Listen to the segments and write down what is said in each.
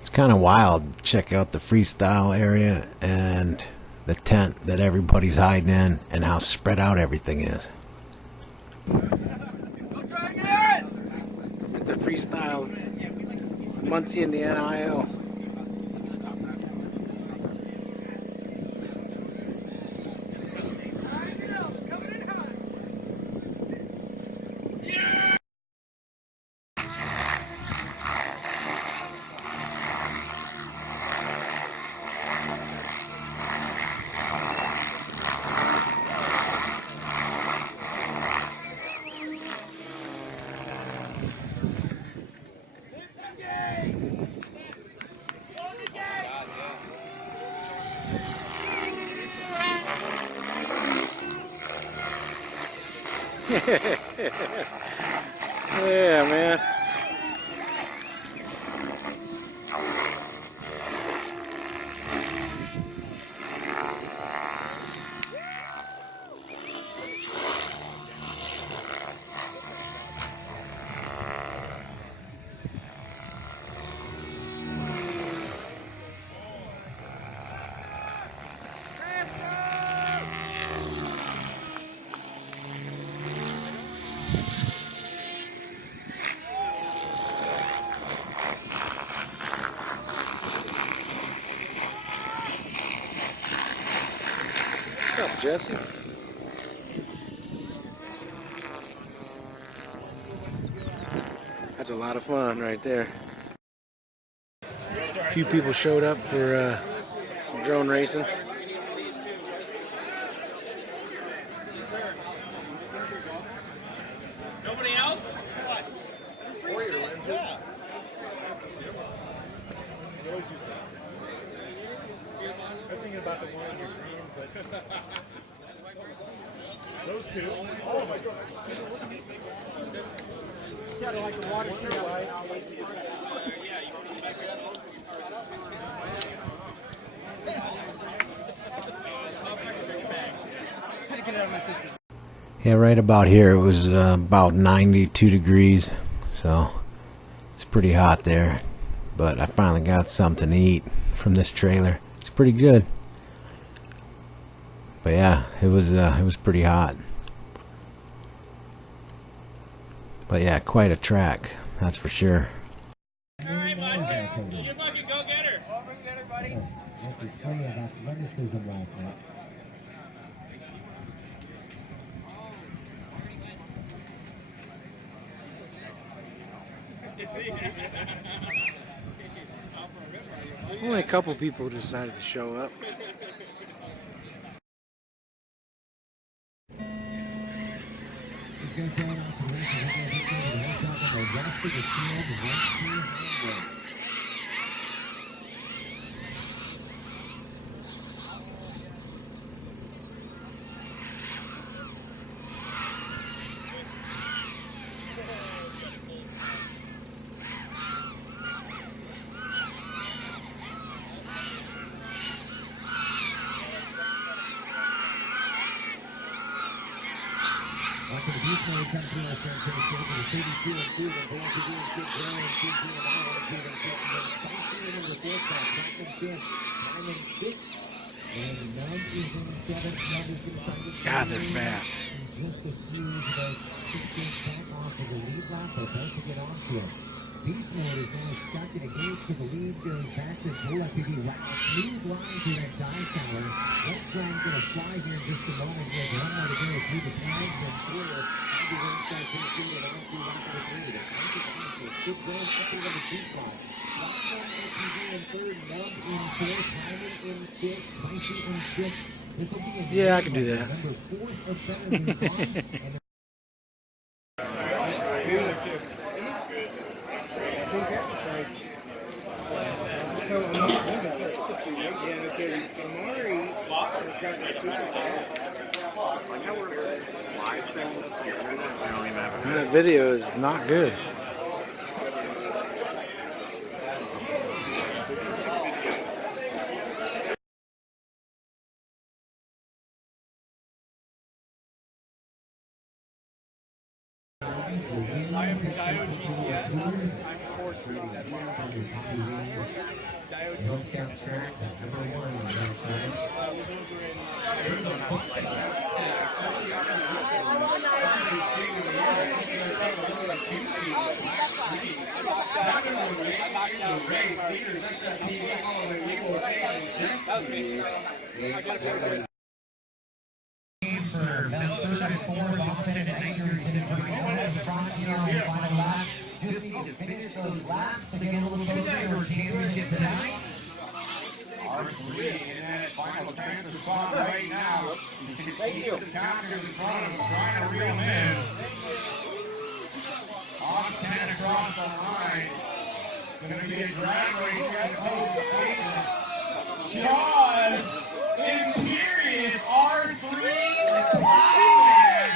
It's kind of wild. Check out the freestyle area and the tent that everybody's hiding in and how spread out everything is. At the freestyle Muncie, Indiana IO. Yeah, man. What's up, Jesse? That's a lot of fun right there. A few people showed up for some drone racing. Nobody else? I was thinking about the one in your dream, but those two. Oh my god. Sounded like the water show. Yeah, right about here it was about 92 degrees, so it's pretty hot there. But I finally got something to eat from this trailer. It's pretty good. But yeah, it was pretty hot. But yeah, quite a track, that's for sure. All right, bud. You fucking go get her. Over and get her, buddy. Plenty of athleticism last night. Only a couple people decided to show up. After the Houston Country Championship, the 32 and 2, the Bulls are doing good ground and good team and all of them. Spicy in the fourth spot, second and fifth, time and sixth, and none is in seventh. None is going to find it. God, they're fast. Just a few about 16 back off of the lead lap, but about to get onto it. Beast Mode is now stuck in a gate to the lead, goes back to Bull FPV. Wow, smooth line to that dive tower. That train's going to fly here in just a moment. There's one more to go through the flags and clear. Maybe one side pretty soon and on through lap number 3. The tank is on to it. Good going up to number 2 spot. Lap 1 FPV in third, Love in fourth, Hyman in fifth, Spicy in sixth. This will be a Yeah, I can do that. number 4 or better than on. So Amari has gotten super fast. That video is not good. Just need to finish those laps to get a little closer to our championship tonight. R3 in that final transfer spot right now. You can see some counters in front of him trying to reel him in. Off 10 across the line. It's going to be a drag race here at the closing stages. Jaws, Imperious, R3, Thailand.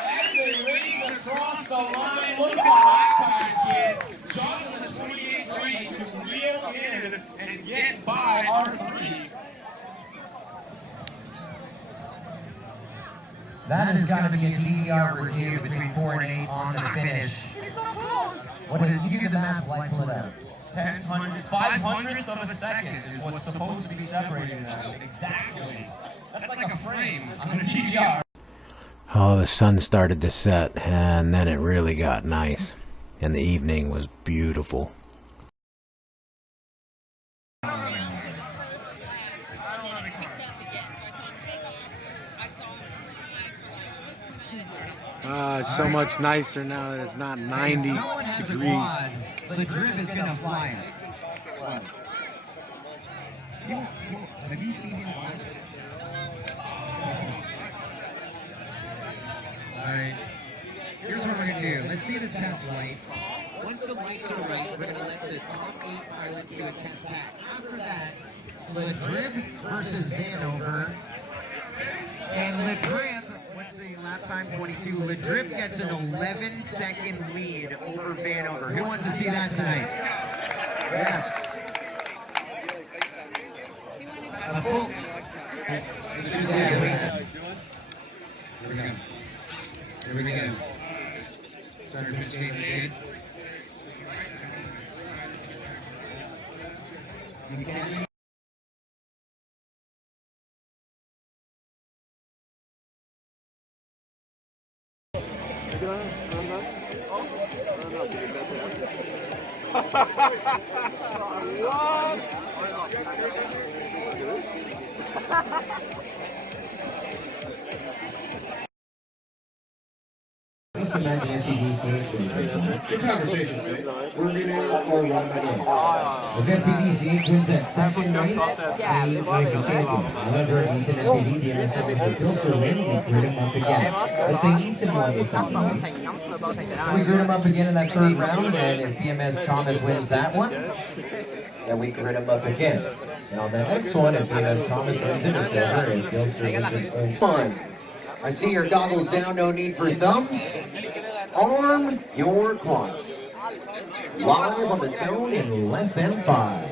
As they race across the line, look at that time, kid. Jaws in the 28th race to reel in and get by R3. That has got to be a DDR review between 4 and 8 on the finish. It's so close. What did you do the math like? Pull it out. 500ths of a second is what's supposed to be separating them. Exactly. That's like a frame on the DVR. Oh, the sun started to set, and then it really got nice, and the evening was beautiful. It's so much nicer now that it's not 90 degrees. The drip is going to fly it. Have you seen him fly? Alright, here's what we're going to do. Let's see the test light. Once the lights are right, we're going to let the top 8 pilots do a test back. After that, Ledrib versus Vanover. And Ledrib, what's the lap time? 22. Ledrib gets an 11-second lead over Vanover. Who wants to see that tonight? Yes. A full. Here we go. Here we go. Sorry for the change. Okay. Let's imagine FPV CH. Good conversation, Sid. We're gonna or run again. If FPV CH wins that second race, he is the champion. However, if Ethan FPV, BMS Mr. Pilster wins, we grid him up again. Let's say Ethan won the second round. We grid him up again in that third round, and if BMS Thomas wins that one, then we grid him up again. And on the next one, if BMS Thomas wins it, it's over, and Pilster wins it. Fun. I see your goggles down, no need for thumbs. Arm your quads. Live on the tone in less than 5.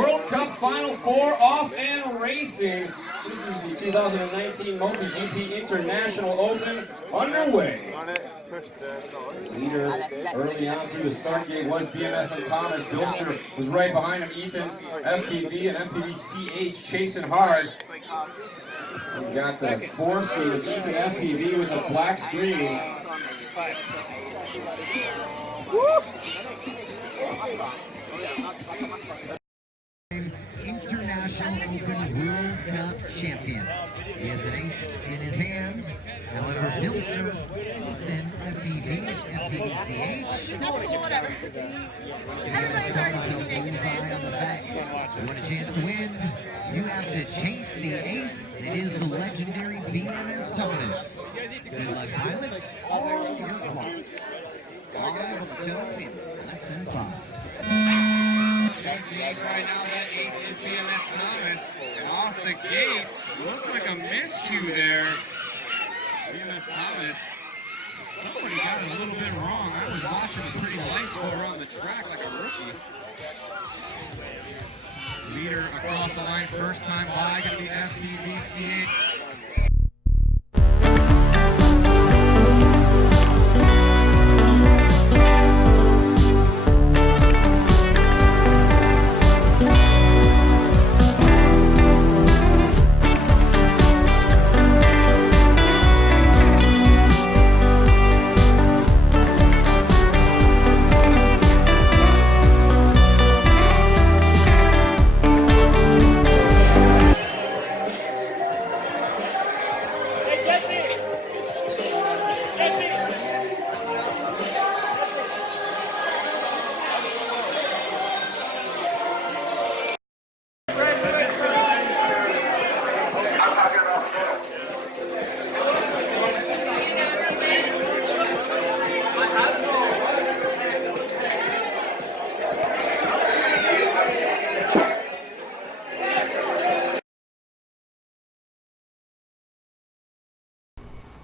World Cup Final Four off and racing. This is the 2019 MultiGP International Open underway. Leader early on through the start gate was BMS and Thomas. Bilster was right behind him. Ethan, FPV, and FPV CH chasing hard. We've got the forcing of Ethan FPV with a black screen. International Open World Cup champion. He has an ace in his hand. However, Bilster, then FPV and FPVCH. That's cool, whatever. Everybody's already teaching it today. You want a chance to win? You have to chase the ace that is the legendary BMS Thomas. Good luck, pilots. Arm your clocks. Live on the tone in less than 5. That's the ace right now. That ace is BMS Thomas. And off the gate, looked like a miscue there. BMS Thomas. Somebody got it a little bit wrong. I was watching the pretty lights go around the track like a rookie. Leader across the line, first time by, going to be FPVCH.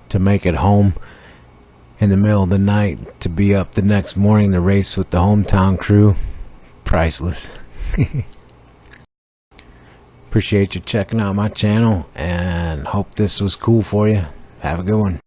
to make it home in the middle of the night, to be up the next morning to race with the hometown crew, priceless. Appreciate you checking out my channel, and hope this was cool for you. Have a good one.